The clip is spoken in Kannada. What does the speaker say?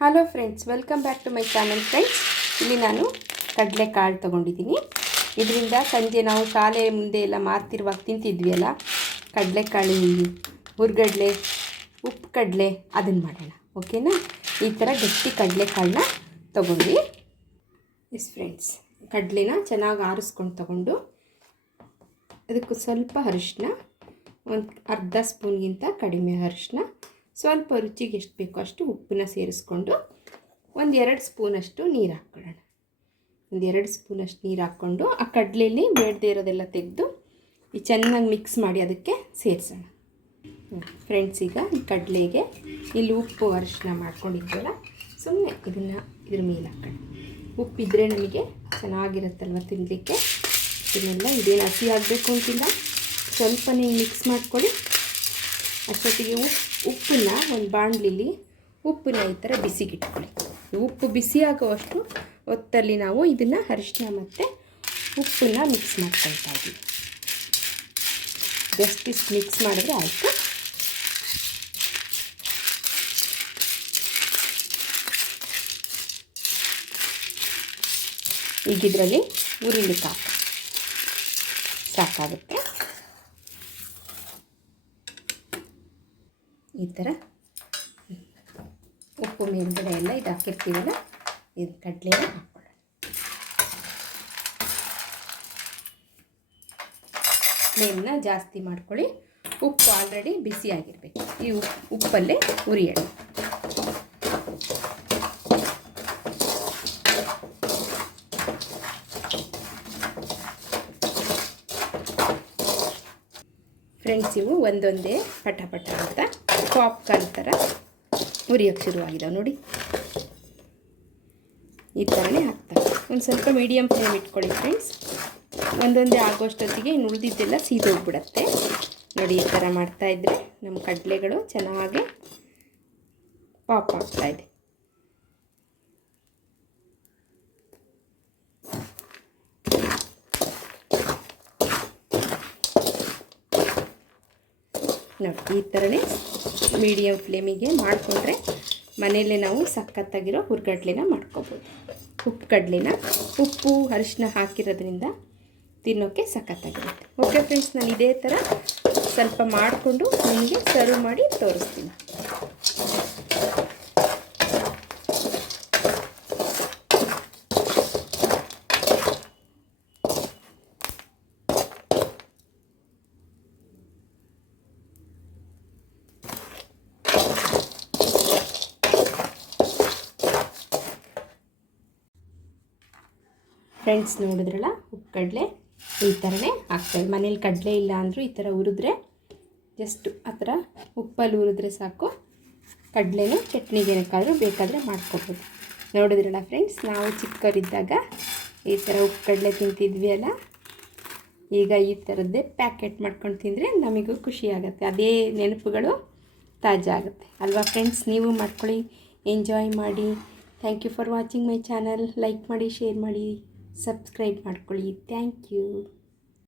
Hello friends, welcome back to my channel friends. ಇಲ್ಲಿ ನಾನು ಕಡಲೆಕಾಳು ತೊಗೊಂಡಿದ್ದೀನಿ. ಇದರಿಂದ ಸಂಜೆ ನಾವು ಶಾಲೆ ಮುಂದೆ ಎಲ್ಲ ಮಾರ್ತಿರುವಾಗ ತಿಂತಿದ್ವಿ ಅಲ್ಲ, ಕಡಲೆಕಾಳು ಹುರ್ಗಡ್ಲೆ, ಉಪ್ಪು ಕಡಲೆ, ಅದನ್ನು ಮಾಡೋಣ. ಓಕೆನಾ? ಈ ಥರ ಗಟ್ಟಿ ಕಡಲೆಕಾಳನ್ನ ತೊಗೊಂಡು ಫ್ರೆಂಡ್ಸ್, ಕಡಲೆನ ಚೆನ್ನಾಗಿ ಆರಿಸ್ಕೊಂಡು ತೊಗೊಂಡು ಅದಕ್ಕೆ ಸ್ವಲ್ಪ ಅರಿಶಿನ, ಒಂದು ಅರ್ಧ ಸ್ಪೂನ್ಗಿಂತ ಕಡಿಮೆ ಅರಿಶಿನ, ಸ್ವಲ್ಪ ರುಚಿಗೆ ಎಷ್ಟು ಬೇಕೋ ಅಷ್ಟು ಉಪ್ಪನ್ನ ಸೇರಿಸ್ಕೊಂಡು ಒಂದು 2 ಸ್ಪೂನಷ್ಟು ನೀರು ಹಾಕ್ಕೊಳ್ಳೋಣ. ಒಂದು 2 ಸ್ಪೂನಷ್ಟು ನೀರು ಹಾಕ್ಕೊಂಡು ಆ ಕಡಲೆಯಲ್ಲಿ ಬೇಡದೇ ಇರೋದೆಲ್ಲ ತೆಗೆದು ಈ ಚೆನ್ನಾಗಿ ಮಿಕ್ಸ್ ಮಾಡಿ ಅದಕ್ಕೆ ಸೇರಿಸೋಣ. ಫ್ರೆಂಡ್ಸ್, ಈಗ ಈ ಕಡಲೆಗೆ ಇಲ್ಲಿ ಉಪ್ಪು ಅರಿಶಿನ ಮಾಡ್ಕೊಂಡಿದ್ವಲ್ಲ, ಸುಮ್ಮನೆ ಇದನ್ನು ಇದ್ರ ಮೇಲೆ ಹಾಕೋಣ. ಉಪ್ಪಿದ್ರೆ ನಮಗೆ ಚೆನ್ನಾಗಿರುತ್ತಲ್ವ ತಿನ್ನಲಿಕ್ಕೆ. ಇದನ್ನೆಲ್ಲ ಇದೇನು ಹಸಿ ಆಗಬೇಕು ಅಂತಿಲ್ಲ, ಸ್ವಲ್ಪನೇ ಮಿಕ್ಸ್ ಮಾಡ್ಕೊಳ್ಳಿ. ಅಷ್ಟೊತ್ತಿಗೆ ಉಪ್ಪನ್ನ ಒಂದು ಬಾಣಲಿಲಿ ಉಪ್ಪನ್ನ ಈ ಥರ ಬಿಸಿಗಿಟ್ಕೊಳ್ಳಿ. ಉಪ್ಪು ಬಿಸಿ ಆಗೋವಷ್ಟು ಹೊತ್ತಲ್ಲಿ ನಾವು ಇದನ್ನು ಅರಿಶಿನ ಮತ್ತು ಉಪ್ಪನ್ನ ಮಿಕ್ಸ್ ಮಾಡ್ಕೊಳ್ತಾ ಇದ್ದೀವಿ. ಜಸ್ಟ್ ಇಷ್ಟು ಮಿಕ್ಸ್ ಮಾಡಿದ್ರೆ ಆಯಿತು. ಈಗ ಇದರಲ್ಲಿ ಉರಿಲಿಕ್ಕೆ ಸಾಕಾಗುತ್ತೆ. ಈ ಥರ ಉಪ್ಪು ಮೇಲ್ಗಡೆ ಎಲ್ಲ ಇದು ಹಾಕಿರ್ತೀವಲ್ಲ, ಇದು ಕಡಲೆನ ಹಾಕ್ಕೊಳ್ಳೋಣ. ಫ್ಲೇಮ್ನ ಜಾಸ್ತಿ ಮಾಡ್ಕೊಳ್ಳಿ. ಉಪ್ಪು ಆಲ್ರೆಡಿ ಬಿಸಿ ಆಗಿರಬೇಕು. ಈ ಉಪ್ಪಲ್ಲೇ ಹುರಿಯೋಣ. ಫ್ರೆಂಡ್ಸ್, ಇವು ಒಂದೊಂದೇ ಪಟ ಪಟ ಅಂತ ಪಾಪ್ಕಾರ್ನ್ ಥರ ಉರಿಯೋಕ್ಕೆ ಶುರುವಾಗಿದ್ದಾವೆ ನೋಡಿ. ಈ ಥರನೇ ಹಾಕ್ತಾರೆ. ಒಂದು ಸ್ವಲ್ಪ ಮೀಡಿಯಮ್ ಫ್ಲೇಮ್ ಇಟ್ಕೊಳ್ಳಿ ಫ್ರೆಂಡ್ಸ್. ಒಂದೊಂದೇ ಆಗೋಷ್ಟೊತ್ತಿಗೆ ಇನ್ನು ಉಳಿದಿದ್ದೆಲ್ಲ ಸೀದೋಗ್ಬಿಡತ್ತೆ ನೋಡಿ. ಈ ಥರ ಮಾಡ್ತಾಯಿದ್ರೆ ನಮ್ಮ ಕಡಲೆಗಳು ಚೆನ್ನಾಗಿ ಪಾಪ್ ಆಗ್ತಾಯಿದೆ. ನೋಡಿ, ಈ ಥರನೇ ಮೀಡಿಯಮ್ ಫ್ಲೇಮಿಗೆ ಮಾಡಿಕೊಂಡ್ರೆ ಮನೆಯಲ್ಲೇ ನಾವು ಸಖತ್ತಾಗಿರೋ ಹುರ್ಗಡ್ಲೆನ ಮಾಡ್ಕೋಬೋದು. ಉಪ್ಪು ಕಡಲೆನ ಉಪ್ಪು ಅರಿಶಿನ ಹಾಕಿರೋದ್ರಿಂದ ತಿನ್ನೋಕ್ಕೆ ಸಖತ್ತಾಗಿರುತ್ತೆ. ಓಕೆ ಫ್ರೆಂಡ್ಸ್, ನಾನು ಇದೇ ಥರ ಸ್ವಲ್ಪ ಮಾಡಿಕೊಂಡು ನಿಮಗೆ ಸರ್ವ್ ಮಾಡಿ ತೋರಿಸ್ತೀನಿ. ಫ್ರೆಂಡ್ಸ್, ನೋಡಿದ್ರಲ್ಲ, ಉಪ್ಪು ಕಡಲೆ ಈ ಥರನೇ ಹಾಕ್ತೇವೆ. ಮನೇಲಿ ಕಡಲೆ ಇಲ್ಲ ಅಂದರೂ ಈ ಥರ ಹುರಿದ್ರೆ, ಜಸ್ಟ್ ಆ ಥರ ಉಪ್ಪಲ್ಲಿ ಹುರಿದ್ರೆ ಸಾಕು. ಕಡಲೆನೂ ಚಟ್ನಿಗೆ ಬೇಕಾದರೆ ಮಾಡ್ಕೊಬೋದು. ನೋಡಿದ್ರಲ್ಲ ಫ್ರೆಂಡ್ಸ್, ನಾವು ಚಿಕ್ಕವರಿದ್ದಾಗ ಈ ಥರ ಉಪ್ಪು ಕಡಲೆ ತಿಂತಿದ್ವಿ ಅಲ್ಲ, ಈಗ ಈ ಥರದ್ದೇ ಪ್ಯಾಕೆಟ್ ಮಾಡ್ಕೊಂಡು ತಿಂದರೆ ನಮಗೂ ಖುಷಿ ಆಗುತ್ತೆ. ಅದೇ ನೆನಪುಗಳು ತಾಜಾ ಆಗುತ್ತೆ ಅಲ್ವಾ ಫ್ರೆಂಡ್ಸ್? ನೀವು ಮಾಡ್ಕೊಳ್ಳಿ, ಎಂಜಾಯ್ ಮಾಡಿ. Thank you for watching my channel. Like ಮಾಡಿ, ಶೇರ್ ಮಾಡಿ, ಸಬ್ಸ್ಕ್ರೈಬ್ ಮಾಡ್ಕೊಳ್ಳಿ. Thank you.